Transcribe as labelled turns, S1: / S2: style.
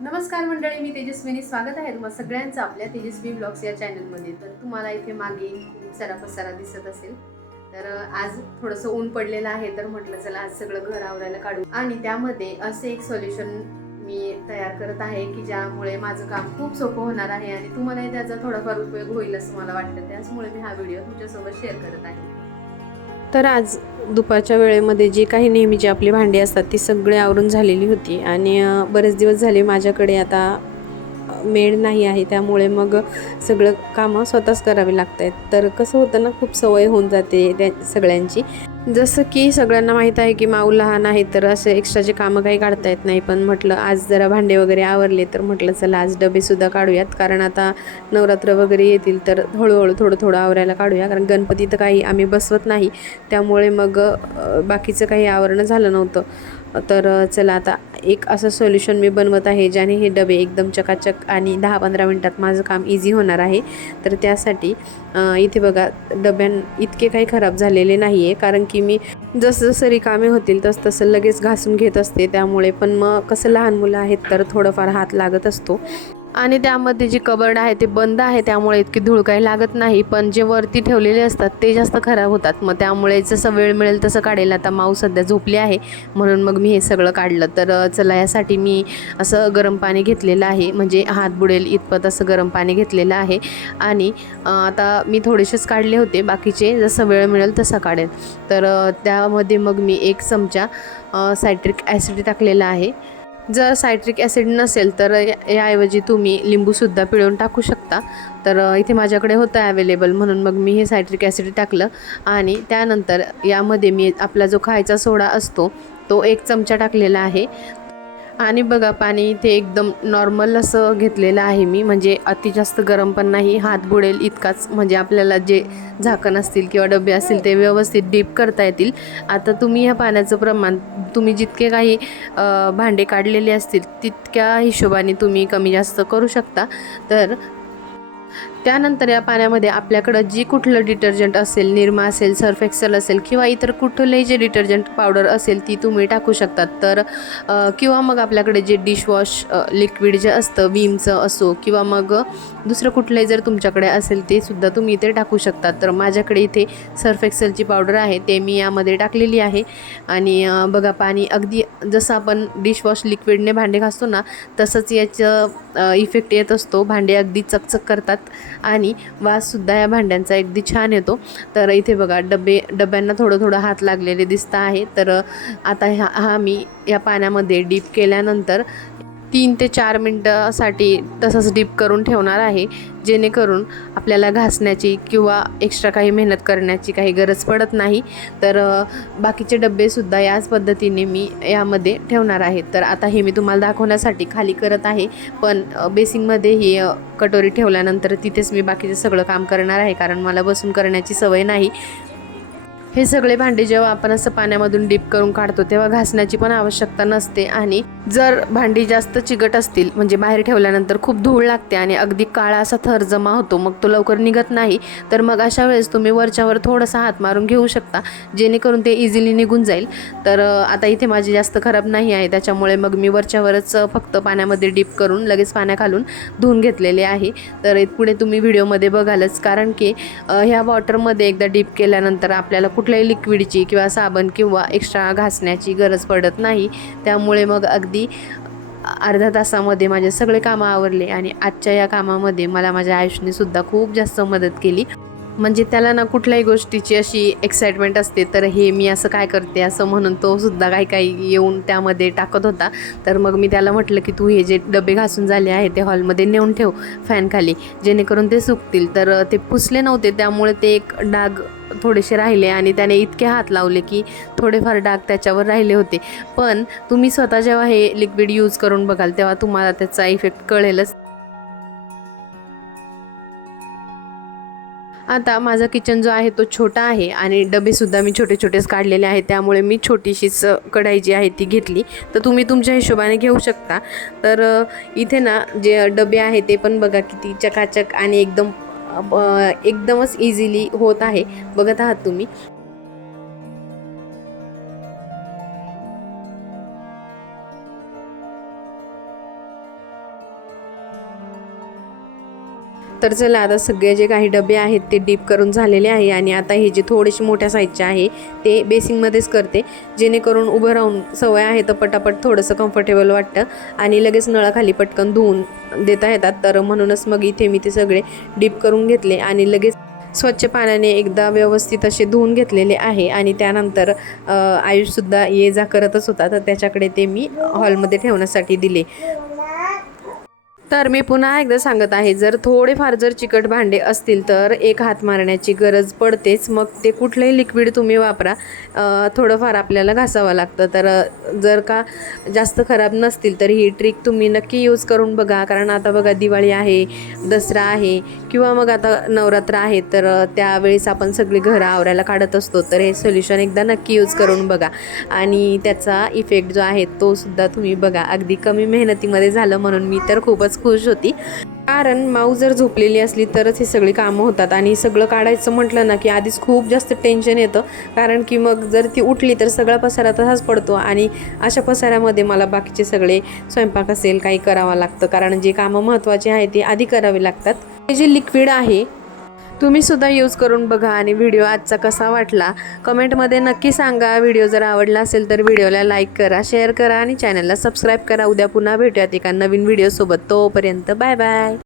S1: नमस्कार मंडळी मी तेजस्विनी. स्वागत आहे तुम्हाला सगळ्यांचं आपल्या तेजस्वी ब्लॉग्स या चॅनलमध्ये. तर तुम्हाला इथे मागे खूप सारा पसारा दिसत असेल. तर आज थोडंसं ऊन पडलेलं आहे तर म्हटलं चला आज सगळं घर आवरायला काढू. आणि त्यामध्ये असे एक सोल्युशन मी तयार करत आहे की ज्यामुळे माझं काम खूप सोपं होणार आहे आणि तुम्हालाही त्याचा थोडाफार उपयोग होईल असं मला वाटतं. त्याचमुळे मी हा व्हिडिओ तुमच्यासोबत शेअर करत आहे. तर आज दुपारच्या वेळेमध्ये जी काही नेहमीची आपली भांडी असतात ती सगळी आवरून झालेली होती. आणि बरेच दिवस झाले माझ्याकडे आता मेड नाही आहे. त्यामुळे मग सगळं कामं स्वतःच करावी लागत आहेत तर कसं होतं ना खूप सवय होऊन जाते त्या सगळ्यांची. जसं की सगळ्यांना माहीत आहे की माऊ लहान आहे तर असे एक्स्ट्राचे कामं काही काढता येत नाही. पण म्हटलं आज जरा भांडे वगैरे आवरले तर म्हटलं चला आज डबेसुद्धा काढूयात. कारण आता नवरात्र वगैरे येतील तर हळूहळू थोडं थोडं आवरायला काढूया. कारण गणपती तर काही आम्ही बसवत नाही. त्यामुळे मग बाकीचं काही आवरणं झालं नव्हतं. तर चला आता एक असं सोल्युशन मी बनवत आहे ज्याने हे डबे एकदम चकाचक आणि दहा पंधरा मिनटात माझं काम इझी होणार आहे. तर त्यासाठी इथे बघा डब्यां इतके काही खराब झालेले नाही आहे कारण की मी जसजसं रिकामे होतील तसं तसं लगेच घासून घेत असते. त्यामुळे पण मग कसं लहान मुलं आहेत तर थोडंफार हात लागत असतो. आणि त्यामध्ये जी कबर्ड आहे ते बंद आहे त्यामुळे इतकी धूळ काही लागत नाही. पण जे वरती ठेवलेले असतात ते जास्त खराब होतात. मग त्यामुळे जसं वेळ मिळेल तसं काढेल. आता माऊ सध्या झोपली आहे म्हणून मग मी हे सगळं काढलं. तर चला यासाठी मी असं गरम पाणी घेतलेलं आहे. म्हणजे हात बुडेल इतपत असं गरम पाणी घेतलेलं आहे. आणि आता मी थोडेसेच काढले होते. बाकीचे जसं वेळ मिळेल तसा काढेल. तर त्यामध्ये मग मी एक चमचा सायट्रिक ॲसिड टाकलेला आहे. जर सायट्रिक ॲसिड नसेल तर या- याऐवजी तुम्ही लिंबूसुद्धा पिळून टाकू शकता. तर इथे माझ्याकडे होतं ॲवेलेबल म्हणून मग मी हे सायट्रिक ॲसिड टाकलं. आणि त्यानंतर यामध्ये मी आपला जो खायचा सोडा असतो तो एक चमचा टाकलेला आहे. आणि बघा पाणी इथे एकदम नॉर्मल असं घेतलेलं आहे मी. म्हणजे अति जास्त गरम पण नाही हात बुडेल इतकाच. म्हणजे आपल्याला जे झाकण असतील किंवा डबे असतील ते व्यवस्थित डीप करता येतील. आता तुम्ही ह्या पाण्याचं प्रमाण तुम्ही जितके काही भांडे काढलेले असतील तितक्या हिशोबाने तुम्ही कमी जास्त करू शकता. तर त्यानंतर या पाण्यामध्ये आपल्याकडं जी कुठलं डिटर्जंट असेल निरमा असेल सर्फ एक्सेल असेल किंवा इतर कुठलंही जे डिटर्जंट पावडर असेल ती तुम्ही टाकू शकतात. तर किंवा मग आपल्याकडे जे डिशवॉश लिक्विड जे असतं विमचं असो किंवा मग दुसरं कुठलंही जर तुमच्याकडे असेल ते सुद्धा तुम्ही इथे टाकू शकतात. तर माझ्याकडे इथे सर्फ एक्सेलची पावडर आहे ते मी यामध्ये टाकलेली आहे. आणि बघा पाणी अगदी जसं आपण डिशवॉश लिक्विडने भांडे घासतो ना तसंच याचं इफेक्ट येत असतो. भांडे अगदी चकचक करतात. आणि वाससुद्धा या भांड्यांचा अगदी छान येतो. तर इथे बघा डबे डब्यांना थोडं थोडं हात लागलेले दिसतं आहे. तर आता ह्या हा मी या पाण्यामध्ये डीप केल्यानंतर तीन ते चार मिनटासाठी तसंच डीप करून ठेवणार आहे जेणेकरून आपल्याला घासण्याची किंवा एक्स्ट्रा काही मेहनत करण्याची काही गरज पडत नाही. तर बाकीचे डब्बेसुद्धा याच पद्धतीने मी यामध्ये ठेवणार आहे. तर आता हे मी तुम्हाला दाखवण्यासाठी खाली करत आहे पण बेसिंगमध्ये ही कटोरी ठेवल्यानंतर तिथेच मी बाकीचं सगळं काम करणार आहे कारण मला बसून करण्याची सवय नाही. हे सगळे भांडे जेव्हा आपण असं पाण्यामधून डीप करून काढतो तेव्हा घासण्याची पण आवश्यकता नसते आणि जर भांडी जास्त चिकट असतील म्हणजे बाहेर ठेवल्यानंतर खूप धूळ लागते आणि अगदी काळा असा थर जमा होतो मग तो लवकर निघत नाही तर मग अशा वेळेस तुम्ही वरच्यावर थोडासा हात मारून घेऊ शकता जेणेकरून ते इझिली निघून जाईल. तर आता इथे माझी जास्त खराब नाही आहे त्याच्यामुळे मग मी वरच्यावरच फक्त पाण्यामध्ये डीप करून लगेच पाण्या घालून धुवून घेतलेले आहे. तर पुढे तुम्ही व्हिडिओमध्ये बघालच कारण की ह्या वॉटरमध्ये एकदा डीप केल्यानंतर आपल्याला कुठल्याही लिक्विडची किंवा साबण किंवा एक्स्ट्रा घासण्याची गरज पडत नाही. त्यामुळे मग अगदी अर्ध्या तासामध्ये माझे सगळे कामं आवरले आणि आजच्या या कामामध्ये मला माझ्या आयुष्याने सुद्धा खूप जास्त मदत केली. म्हणजे त्याला ना कुठल्याही गोष्टीची अशी एक्साइटमेंट असते तर हे मी असं काय करते असं म्हणून तो सुद्धा काही काही येऊन त्यामध्ये टाकत होता. तर मग मी त्याला म्हटलं की तू हे जे डबे घासून झाले आहे ते हॉलमध्ये नेऊन ठेव फॅनखाली जेणेकरून ते सुकतील. तर ते पुसले नव्हते त्यामुळे ते एक डाग थोडेसे राहिले आणि त्याने इतके हात लावले की थोडेफार डाग त्याच्यावर राहिले होते. पण तुम्ही स्वतः जेव्हा हे लिक्विड यूज करून बघाल तेव्हा तुम्हाला त्याचा इफेक्ट कळेलच. आता माझा किचन जो आहे तो छोटा आहे आणि डबेसुद्धा मी छोटे छोटेच काढलेले आहेत. त्यामुळे मी छोटीशीच कढाई जी आहे ती घेतली. तर तुम्ही तुमच्या हिशोबाने घेऊ शकता. तर इथे ना जे डबे आहे ते पण बघा किती चकाचक आणि एकदम एकदमच इझिली होत आहे. बघत आहात तुम्ही. तर चला आता सगळे जे काही डबे आहेत ते डीप करून झालेले आहे आणि आता हे जे थोडेसे मोठ्या साईजचे आहे ते बेसिंगमध्येच करते. जेणेकरून उभं राहून सवय आहे तर पटापट थोडंसं कम्फर्टेबल वाटतं. आणि लगेच नळाखाली पटकन धुवून देता येतात. तर म्हणूनच मग इथे मी ते सगळे डीप करून घेतले आणि लगेच स्वच्छ पाण्याने एकदा व्यवस्थित असे धुवून घेतलेले आहे. आणि त्यानंतर आयुषसुद्धा ये जा करतच होता. तर त्याच्याकडे ते मी हॉलमध्ये ठेवण्यासाठी दिले. तर मी पुन्हा एकदा सांगत आहे जर थोडेफार जर चिकट भांडे असतील तर एक हात मारण्याची गरज पडतेच. मग ते कुठलंही लिक्विड तुम्ही वापरा. थोडंफार आपल्याला घासावं लागतं. तर जर का जास्त खराब नसतील तर ही ट्रिक तुम्ही नक्की यूज करून बघा. कारण आता बघा दिवाळी आहे दसरा आहे किंवा मग आता नवरात्र आहे तर त्यावेळेस आपण सगळी घरं आवरायला काढत असतो. तर हे सोल्युशन एकदा नक्की यूज करून बघा. आणि त्याचा इफेक्ट जो आहे तो सुद्धा तुम्ही बघा. अगदी कमी मेहनतीमध्ये झालं म्हणून मी तर खूपच खुश होती. कारण माऊ जर झोपलेली असली तरच हे सगळी कामं होतात आणि सगळं काढायचं म्हटलं ना की आधीच खूप जास्त टेन्शन येतं. कारण की मग जर ती उठली तर सगळा पसारा तसाच पडतो आणि अशा पसाऱ्यामध्ये मला बाकीचे सगळे स्वयंपाक असेल काही करावं लागतं. कारण जे कामं महत्त्वाचे आहे ते आधी करावे लागतात. हे जे लिक्विड आहे तुम्ही सुद्धा यूज करून बघा आणि व्हिडिओ आजचा कसा वाटला. कमेंटमध्ये नक्की सांगा. व्हिडिओ जर आवडला असेल तर व्हिडिओला लाईक करा शेअर करा आणि चॅनलला सबस्क्राईब करा. उद्या पुन्हा भेटूयात एका नवीन व्हिडिओसोबत तोपर्यंत बाय बाय